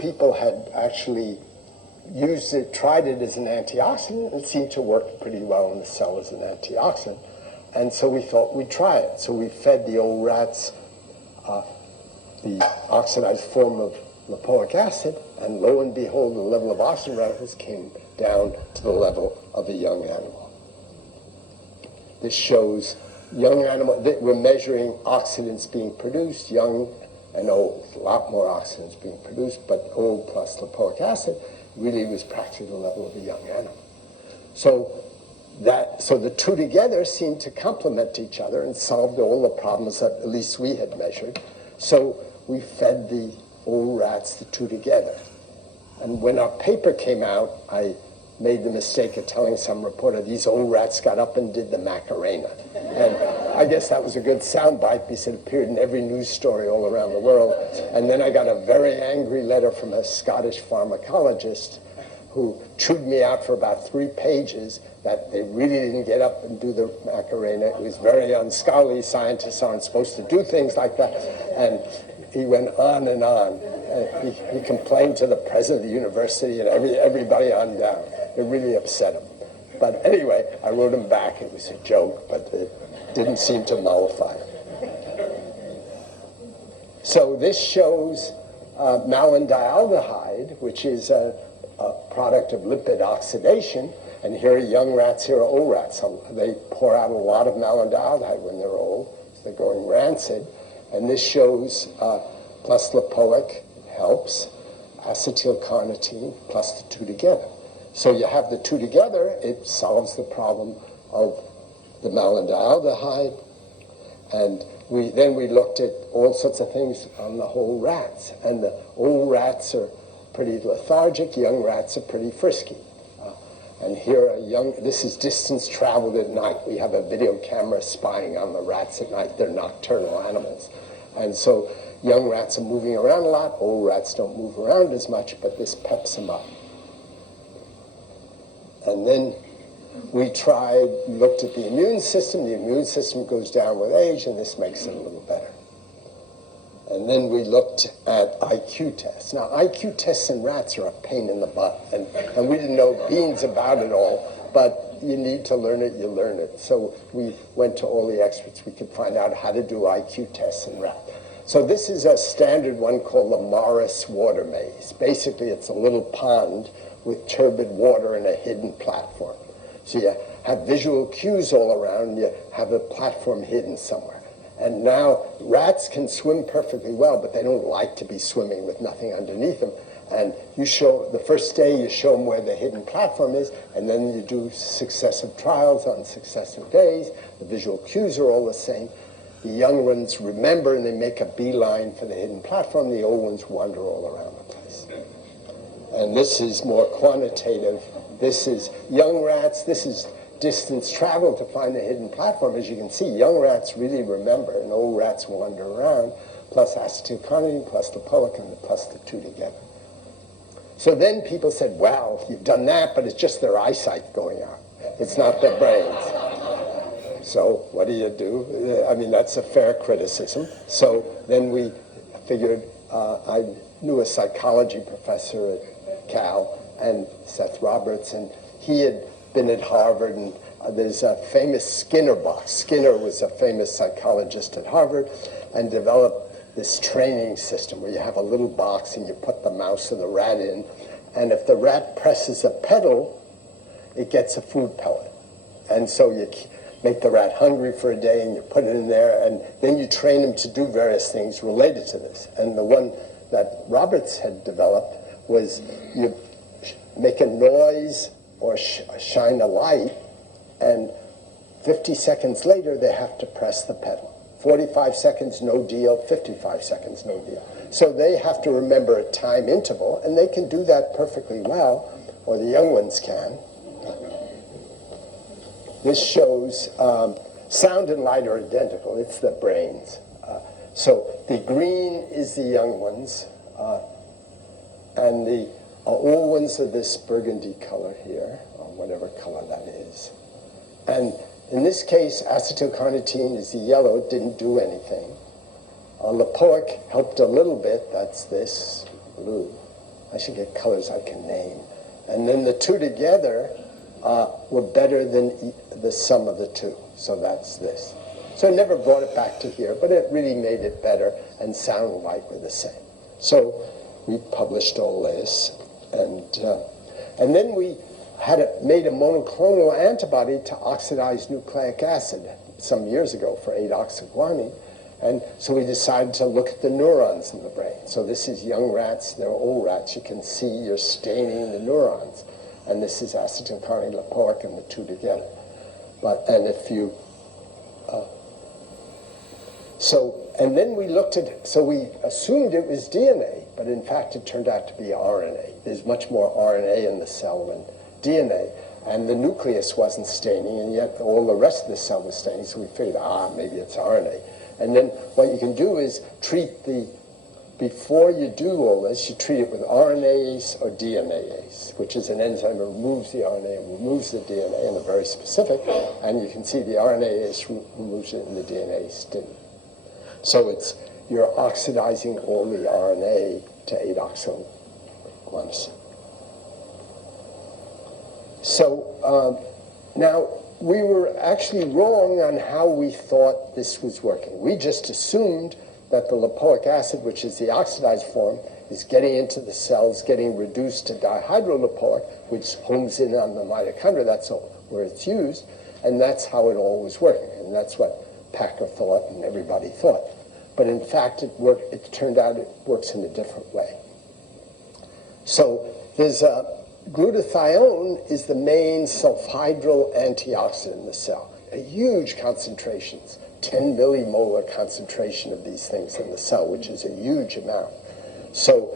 people had actually used it, tried it as an antioxidant. It seemed to work pretty well in the cell as an antioxidant. And so we thought we'd try it. So we fed the old rats the oxidized form of lipoic acid, and lo and behold, the level of oxygen radicals came down to the level of a young animal. This shows young animal, we're measuring oxidants being produced, young and old. A lot more oxidants being produced, but old plus lipoic acid really was practically the level of a young animal. So the two together seemed to complement each other and solved all the problems that at least we had measured. So we fed the old rats the two together. And when our paper came out, I made the mistake of telling some reporter, these old rats got up and did the Macarena. And I guess that was a good soundbite because it appeared in every news story all around the world. And then I got a very angry letter from a Scottish pharmacologist who chewed me out for about 3 pages that they really didn't get up and do the Macarena. It was very unscholarly. Scientists aren't supposed to do things like that. And he went on and on. He complained to the president of the university and everybody on down. It really upset him. But anyway, I wrote him back. It was a joke, but it didn't seem to mollify him. So this shows malandialdehyde, which is a product of lipid oxidation. And here are young rats, here are old rats. So they pour out a lot of malandialdehyde when they're old. So they're going rancid. And this shows plus lipoic helps, acetylcarnitine plus the two together. So you have the two together, it solves the problem of the malandialdehyde. And then we looked at all sorts of things on the whole rats. And the old rats are pretty lethargic, young rats are pretty frisky. And here this is distance traveled at night. We have a video camera spying on the rats at night. They're nocturnal animals. And so young rats are moving around a lot. Old rats don't move around as much, but this peps them up. And then we looked at the immune system. The immune system goes down with age, and this makes it a little better. And then we looked at IQ tests. Now, IQ tests in rats are a pain in the butt, and we didn't know beans about it all, but you need to learn it, you learn it. So we went to all the experts we could find out how to do IQ tests in rats. So this is a standard one called the Morris water maze. Basically, it's a little pond with turbid water and a hidden platform. So you have visual cues all around, you have a platform hidden somewhere. And now rats can swim perfectly well, but they don't like to be swimming with nothing underneath them. And the first day you show them where the hidden platform is, and then you do successive trials on successive days. The visual cues are all the same. The young ones remember and they make a beeline for the hidden platform. The old ones wander all around the place. And this is more quantitative. This is young rats. This is distance traveled to find the hidden platform. As you can see, young rats really remember, and old rats wander around, plus acetylcarnitine, plus lipoic, and plus the two together. So then people said, well, you've done that, but it's just their eyesight going out. It's not their brains. So what do? I mean, that's a fair criticism. So then we figured, I knew a psychology professor at Cal, and Seth Roberts, and he had been at Harvard, and there's a famous Skinner box. Skinner was a famous psychologist at Harvard and developed this training system where you have a little box and you put the mouse or the rat in, and if the rat presses a pedal, it gets a food pellet. And so you make the rat hungry for a day and you put it in there, and then you train him to do various things related to this. And the one that Roberts had developed was you make a noise or shine a light, and 50 seconds later they have to press the pedal. 45 seconds, no deal. 55 seconds, no deal. So they have to remember a time interval, and they can do that perfectly well, or the young ones can. This shows sound and light are identical. It's the brains. So the green is the young ones, and the old ones are this burgundy color here, or whatever color that is. And in this case, acetylcarnitine is the yellow. It didn't do anything. Lipoic helped a little bit. That's this blue. I should get colors I can name. And then the two together were better than the sum of the two. So that's this. So I never brought it back to here, but it really made it better, and sound and light were the same. So we published all this, and then we made a monoclonal antibody to oxidized nucleic acid some years ago for 8-oxyguanine. And so we decided to look at the neurons in the brain. So this is young rats, they're old rats. You can see you're staining the neurons. And this is acetylcarnate lipoic and the two together. And if you, and then we looked at it. So we assumed it was DNA, but in fact it turned out to be RNA. There's much more RNA in the cell than DNA. And the nucleus wasn't staining, and yet all the rest of the cell was staining. So we figured, maybe it's RNA. And then what you can do is before you do all this, you treat it with RNase or DNase, which is an enzyme that removes the RNA and removes the DNA, and they're very specific. And you can see the RNase removes it and the DNase didn't. So you're oxidizing all the RNA to 8-oxyguanosine. So now, we were actually wrong on how we thought this was working. We just assumed that the lipoic acid, which is the oxidized form, is getting into the cells, getting reduced to dihydrolipoic, which homes in on the mitochondria. That's where it's used, and that's how it all was working. And that's what Packer thought and everybody thought. But in fact, it turned out it works in a different way. So there's glutathione is the main sulfhydryl antioxidant in the cell. Huge concentrations, 10 millimolar concentration of these things in the cell, which is a huge amount. So,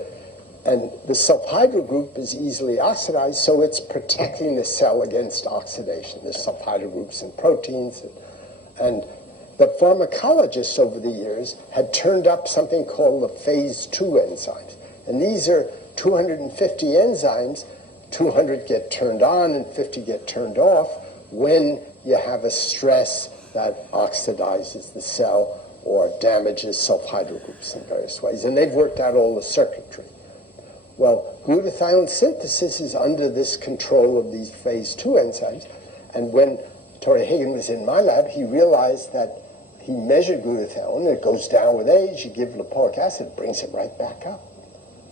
and the sulfhydryl group is easily oxidized, so it's protecting the cell against oxidation. There's sulfhydryl groups in proteins. And the pharmacologists over the years had turned up something called the phase 2 enzymes. And these are 250 enzymes. 200 get turned on and 50 get turned off when you have a stress that oxidizes the cell or damages sulfhydryl groups in various ways. And they've worked out all the circuitry. Well, glutathione synthesis is under this control of these phase 2 enzymes. And when Torrey Hagen was in my lab, he realized that he measured glutathione, and it goes down with age. You give lipoic acid, it brings it right back up.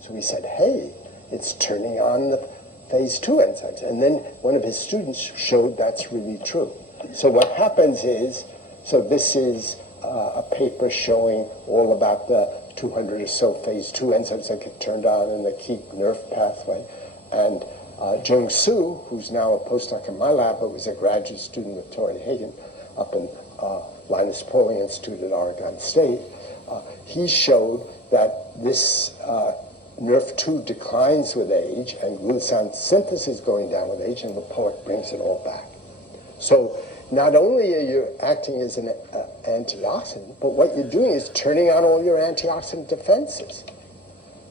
So he said, hey, it's turning on the phase 2 enzymes. And then one of his students showed that's really true. So what happens is, so this is a paper showing all about the 200 or so phase 2 enzymes that get turned on in the key nerve pathway. And Jung Soo, who's now a postdoc in my lab, but was a graduate student with Torrey Hagen up in Linus Pauling Institute at Oregon State, he showed that this NRF2 declines with age, and glutathione synthesis going down with age, and lipoic brings it all back. So not only are you acting as an antioxidant, but what you're doing is turning on all your antioxidant defenses.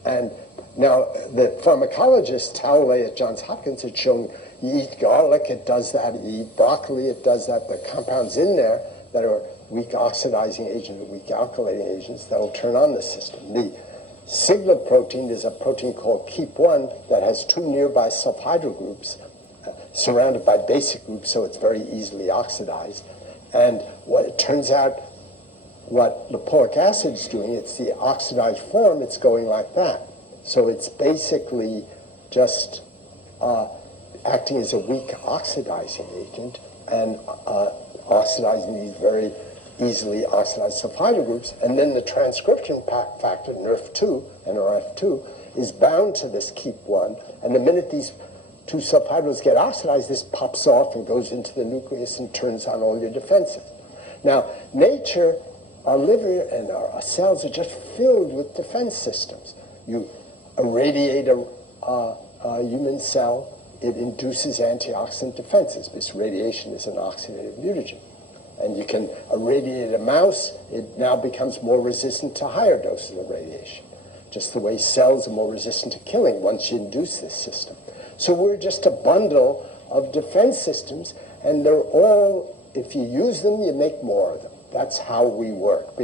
And now the pharmacologist Talley at Johns Hopkins had shown you eat garlic, it does that. You eat broccoli, it does that. The compounds in there that are weak oxidizing agents or weak alkylating agents that will turn on the system. The Sigma protein is a protein called KEAP1 that has 2 nearby sulfhydryl groups surrounded by basic groups, so it's very easily oxidized. And what it turns out, what lipoic acid is doing, it's the oxidized form, it's going like that. So it's basically just acting as a weak oxidizing agent and oxidizing these very easily oxidized sulfhydryl groups, and then the transcription factor, NRF2, NRF2, is bound to this KEAP1, and the minute these 2 sulfhydryls get oxidized, this pops off and goes into the nucleus and turns on all your defenses. Now, nature, our liver and our cells are just filled with defense systems. You irradiate a human cell, it induces antioxidant defenses. This radiation is an oxidative mutagen. And you can irradiate a mouse, it now becomes more resistant to higher doses of radiation. Just the way cells are more resistant to killing once you induce this system. So we're just a bundle of defense systems, and they're all, if you use them, you make more of them. That's how we work.